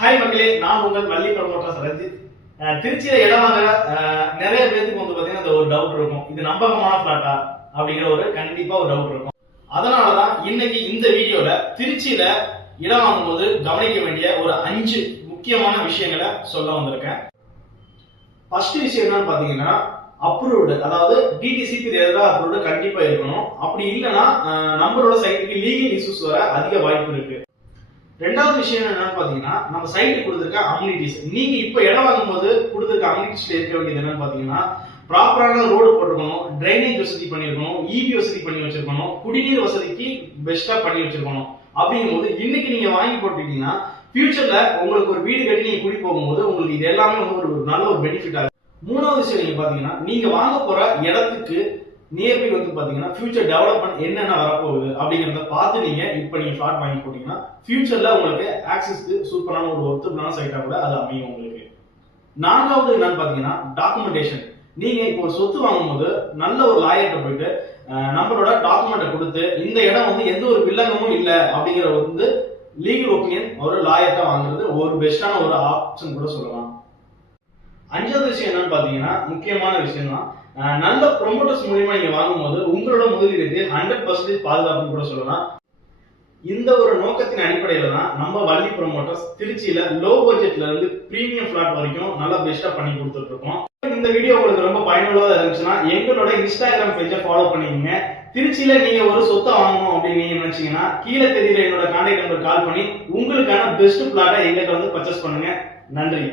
Hi மக்களே, நான் உங்கள் வள்ளி ப்ரமோட்டர்ஸ் ரஞ்சித். திருச்சியில இடம் வாங்குற நிறைய பேருக்கு வந்து பாத்தீங்கன்னா இந்த ஒரு டவுட் இருக்கும், இது நம்பகமான பிளாட்டா அப்படிங்கிற ஒரு கண்டிப்பா ஒரு டவுட் இருக்கும். அதனாலதான் இன்னைக்கு இந்த வீடியோல திருச்சியில இடம் வாங்கும்போது கவனிக்க வேண்டிய ஒரு 5 முக்கியமான விஷயங்களை சொல்ல வந்திருக்கேன். ஃபர்ஸ்ட் விஷயம் என்னன்னு பாத்தீங்கன்னா அப்ரூவ்டு, அதாவது டிடிசிபி அப்ரூவ்டு கண்டிப்பா இருக்கணும். அப்படி இல்லைன்னா நம்மளோட சைட்டுக்கு லீகல் இஷ்யூஸ் வர அதிக வாய்ப்பு இருக்கு. ரெண்டாவது விஷயம் என்னன்னு பாத்தீங்கன்னா நம்ம சைட்டு கொடுத்திருக்க அம்யூனிட்டிஸ், நீங்க இப்ப இடம் வாங்கும்போது கொடுத்திருக்க அம்யூனிட்டிஸ்ல இருக்க வேண்டியது என்னன்னு பாத்தீங்கன்னா ப்ராப்பரான ரோடு போட்டுக்கணும், டிரைனேஜ் வசதி பண்ணிருக்கணும், இபி வசதி பண்ணி வச்சிருக்கணும், குடிநீர் வசதிக்கு பெஸ்டா பண்ணி வச்சிருக்கணும். அப்படிங்கும்போது இன்னைக்கு நீங்க வாங்கி போட்டுட்டீங்கன்னா ஃபியூச்சர்ல உங்களுக்கு ஒரு வீடு கட்டி நீங்க குடி போகும்போது உங்களுக்கு இது எல்லாமே வந்து ஒரு நல்ல ஒரு பெனிஃபிட் ஆகும். மூணாவது விஷயம் நீங்க பாத்தீங்கன்னா நீங்க வாங்க போற இடத்துக்கு நியர்பை வந்து பாத்தீங்கன்னா ஃபியூச்சர் டெவலப்மெண்ட் என்னென்ன வரப்போகுது அப்படிங்கறத பார்த்து நீங்க இப்ப நீங்க ஃபிளாட் வாங்கி போட்டீங்கன்னா ஃபியூச்சர்ல உங்களுக்கு ஆக்சஸ்க்கு சூப்பரான ஒரு ஒர்த்தபிளான சைட்டா கூட அது அமையும் உங்களுக்கு. நான்காவது என்னன்னு பாத்தீங்கன்னா டாக்குமெண்டேஷன். நீங்க இப்போ ஒரு சொத்து வாங்கும்போது நல்ல ஒரு லாயர்கிட்ட போயிட்டு நம்மளோட டாக்குமெண்ட்டை கொடுத்து இந்த இடம் வந்து எந்த ஒரு வில்லங்கமும் இல்லை அப்படிங்கிற வந்து லீகல் ஒப்பீனியன் ஒரு லாயர்கிட்ட வாங்குறது ஒரு பெஸ்டான ஒரு ஆப்ஷன் கூட சொல்லலாம். அஞ்சாவது விஷயம் என்னன்னு பாத்தீங்கன்னா முக்கியமான விஷயம் தான், நல்ல ப்ரொமோட்டர்ஸ் மூலியமா நீங்க வாங்கும்போது உங்களோட முதலீடுக்கு 100% பாதுகாப்புன்னு கூட சொல்லலாம். இந்த ஒரு நோக்கத்தின் அடிப்படையில தான் நம்ம வள்ளி ப்ரொமோட்டர்ஸ் திருச்சியில லோ பட்ஜெட்ல இருந்து பிரீமியம் பிளாட் வரைக்கும் நல்லா பெஸ்டா பண்ணி கொடுத்துட்டு இருக்கோம். இந்த வீடியோ உங்களுக்கு ரொம்ப பயனுள்ளதா இருந்துச்சுன்னா எங்களோட இன்ஸ்டாகிராம் பேஜை ஃபாலோ பண்ணிக்கங்க. திருச்சியில நீங்க ஒரு சொத்தை வாங்கணும் அப்படின்னு நீங்க நினைச்சீங்கன்னா கீழே தெரியல என்னோட கான்டாக்ட் நம்பர் கால் பண்ணி உங்களுக்கான பெஸ்ட் பிளாட்டை எங்கிட்ட வந்து பர்ச்சேஸ் பண்ணுங்க. நன்றி.